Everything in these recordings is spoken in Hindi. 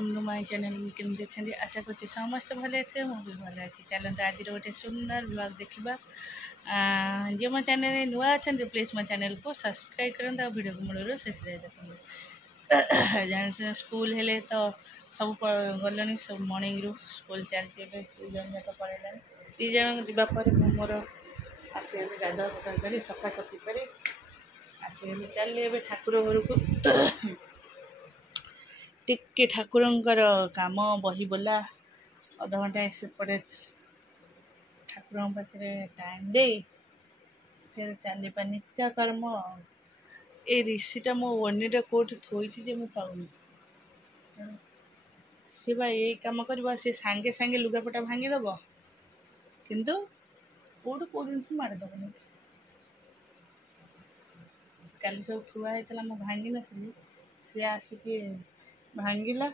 Welcome to my channel. केमती अच्छा आशा कर समस्त भले अच्छे मुझे भले अच्छी। चलते आज गोटे सुंदर ब्लॉग देखा। जी मो चैनल नुआ अच्छा प्लीज मो चैनल को सब्सक्राइब करते वीडियो को मूल शेष देखते। जानते स्कूल हेले तो सब गले सब मॉर्निंग रू स्कूल चलती। जन जाक पड़ेगा दी जन जापर मोर आसगली गाधा पता कर सफासफी कर आसगली चल ठाकुर घर को टिके ठाकुरंकर काम बही बोला अध घंटा सेपटे ठाकुर पाखे टाइम दे फिर चलवा नित्य कर्म। ए ऋषिटा मो ओनीटा कौट थोड़ी मुझे पाऊनी सी बा यही कम कर सी सांगे सांगे लुगापटा भांगीदेव किंतु कौट कौ जिन मारिदेवनी। काली सब थुआ होता भांगी नी सी आसिक भांगिला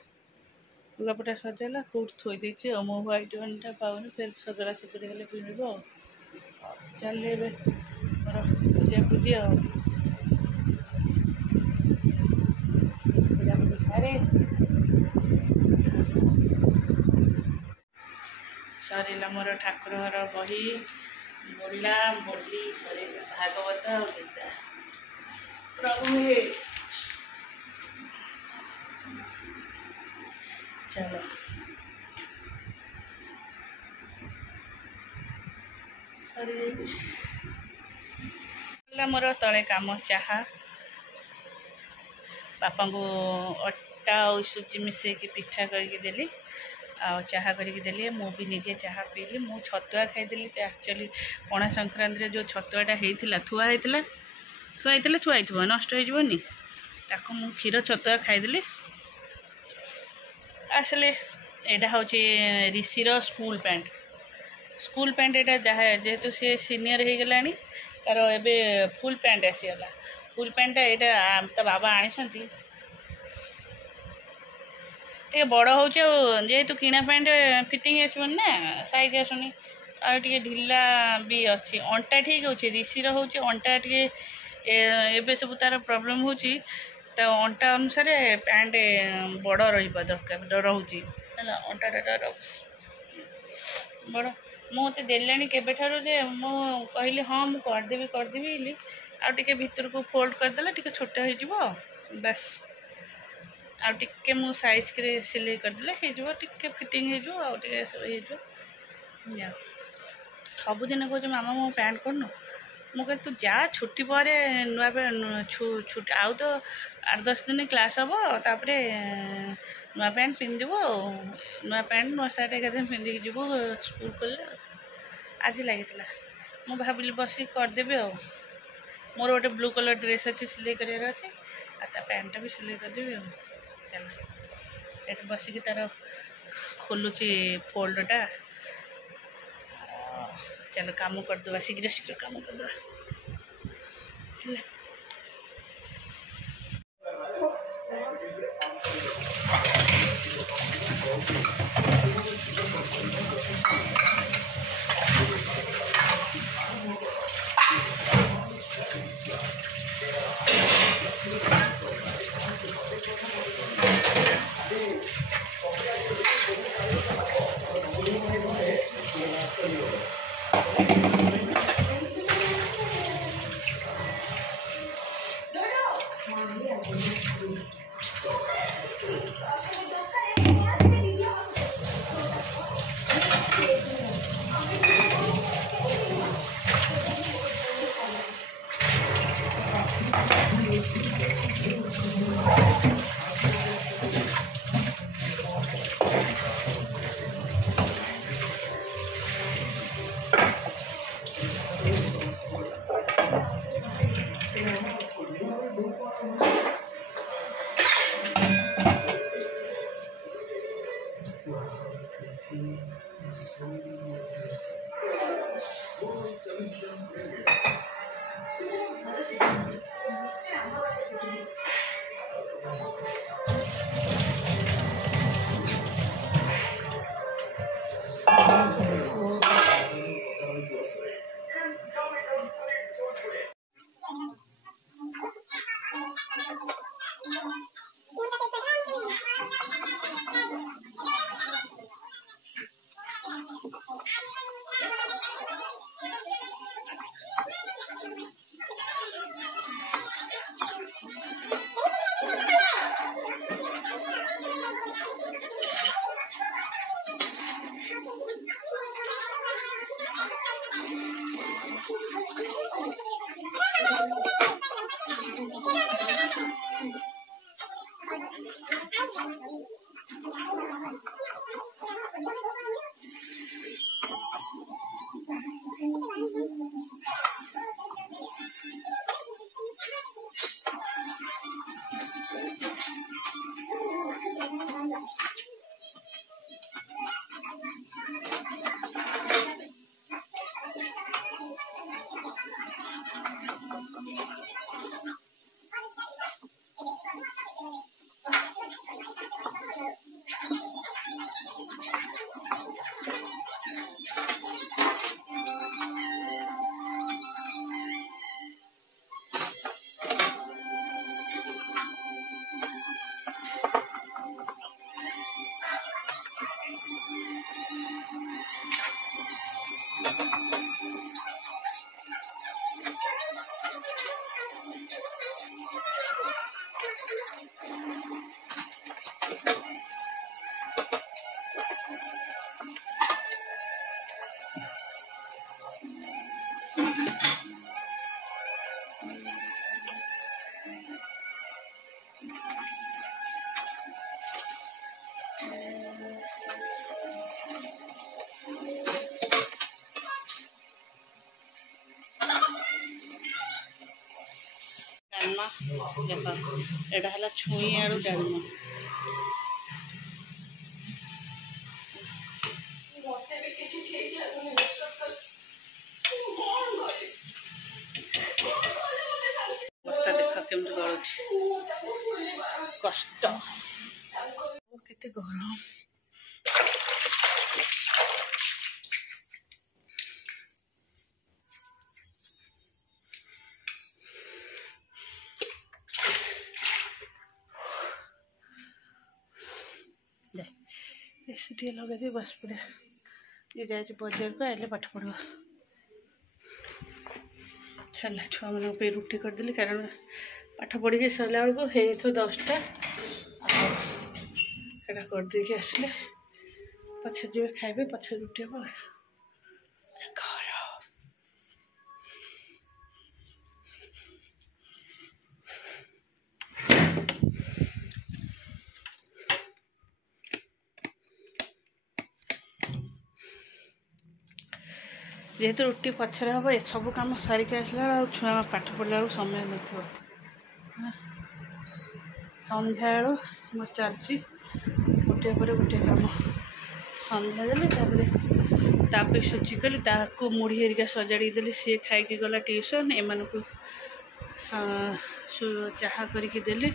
लुगापटा सजाला कौट थोई देछि मो व्हाइट वनटा पाऊनी फिर सजड़ा सजड़ी गले पिंधब। चल मोर पूजा पूजी पूजा पूजी सारे सरला मोर ठाकुर घर बही बोला बोली सर भागवत गीता प्रभु हे। चलो मोर तले काम चाहा बापा को अटा और सुजी मिसेक पिठा करके देली आ चाहा करके देली। मु भी निजे चाहा पीली। मु छतुआ खाईदेली। एक्चुअली पणा संक्रांति जो छतुआटा होता थुआई नष्ट होनी ताको मु क्षीर छतुआ खाईदेली। आसले यहाँ हूँ ऋषिर स्कूल पैंट यहाँ जहाँ जेहेतु सी सीनियर हो गला तार एबे फुल पैंट आसीगला। फुल पैंट यहाँ तो बाबा आनी टे बड़ हो जेहेतु किणा पैंट फिटिंग आसबन ना साइज आसुनी आगे ढिला भी अच्छी अंटा ठीक अच्छे ऋषिर हूँ अंटा टे एबे सब तार प्रॉब्लम हो तो अंटा अनुसार पैंट बड़ रही दरकार रोचे अंटा बड़ मत देलानी के मु कहली हाँ मुझे करदेवी आगे भीतर को फोल्ड करदेला टे छोटा हो बस आगे मु साइज के सिलाई करदेले टे फिटिंग हो सबुदिन कह मामा मो पैंट करनु मुझे तू जा छुट्टी पर नुआ छुट्टी आउ तो 8-10 दिन क्लास हम तापर नुआ पैंट पिंधबू नुआ पैंट नुआ सार्ट एक पिंधिक जीव स्कूल खोल आज लगी मु भाविली बस करदेवी मोर गोटे ब्लू कलर ड्रेस अच्छे सिलाई करार अच्छे आ पैंटा भी सिलाई करदेवी। चल ये बसिक तार खोलुची फोल्डटा चलो काम करदे शीघ्र शीघ्र काम करदे। डालमा देख एटा है छुई आलू डालमा बस्ता देख केमती गलुच कष्ट केते गरम एसी लगे दी बस पड़े ये जाए बजार को आइले पाठ पढ़ा चल छुआ मान रुटी करदेली कारण पाठ पढ़ी सरला बेलू हो 10टा एटा करदे आसले पछे जी खाइबे पछे रुटी हम घर जेहेतु रुटी पछरे हम ये सब कम सारिक आसला छुआ पाठ पढ़ला समय न संध्या बेलू मोर चलती गोटे पर गोटे कम संध्या देली तापर सुजी कली मुढ़ी हेरिका सजाड़ी देली सी खाई गला ट्यूशन एम को चाह करके देली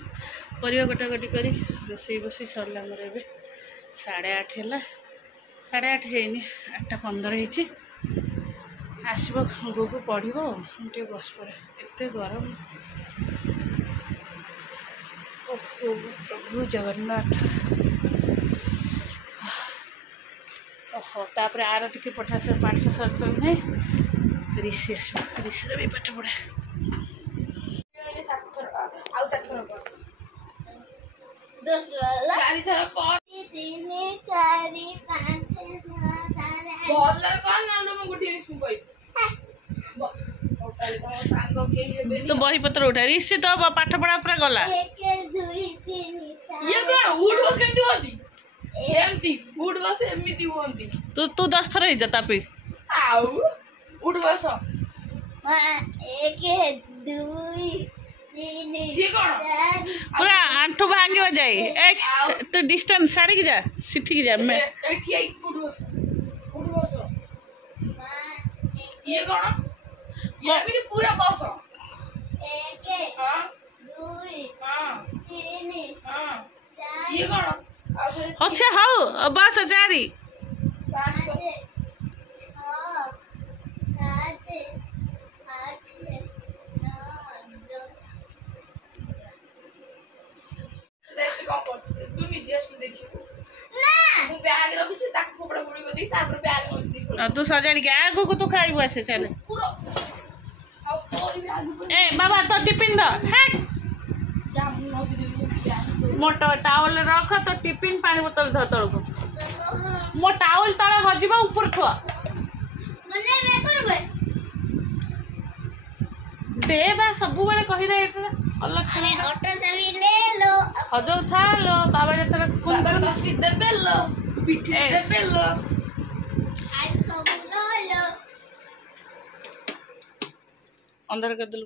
परिवा कटाकटी कर रोसे बसी सरला मोर ए 8:30 है 8:30 है 8:15 आसब गो को पढ़ो टे बस पड़े एत गरम प्रभु जगन्नाथ ओहो तापर आर टे पठा पाठ सर नहीं ऋषि आस ऋषि भी पाठ पढ़े तो बही पत्र उठा ऋषि तो पाठ पढ़ा पूरा गला तू तू 10 थर ही जा पे उठ बस 1 2 पूरा आंठू भांगी जाए तो डिस्टेंस साड़ी की जा सिठी की जा मैं ये कौन ये भी पूरा बस 1 2 3 ये कौन अच्छा हाउ बस 4 5 6 7 8 9 10 देख से कौन पड़छ तू निजे सुन देखियो ना मु बैग रखि छ ताक फोपड़ा फोड़ी को दी तापर बैग मत दी तू सजाड़ी के आगो को तू खाइबो आसे चल पूरा अब तोरी बैग ए बाबा तो टिफिन द हे जा मु न दी मोटो टावल रख तो टिफिन पानी बोतल ध तळ को मो टावल तळे हजिबा ऊपर थुआ मने बे करबे दे बा सब बेले कहि रे अलग अरे ऑटो चाबी ले लो हजौ था लो बाबा जतरा बाबा कसी देबे लो पिठी देबे लो आई सब लो अंदर कर दल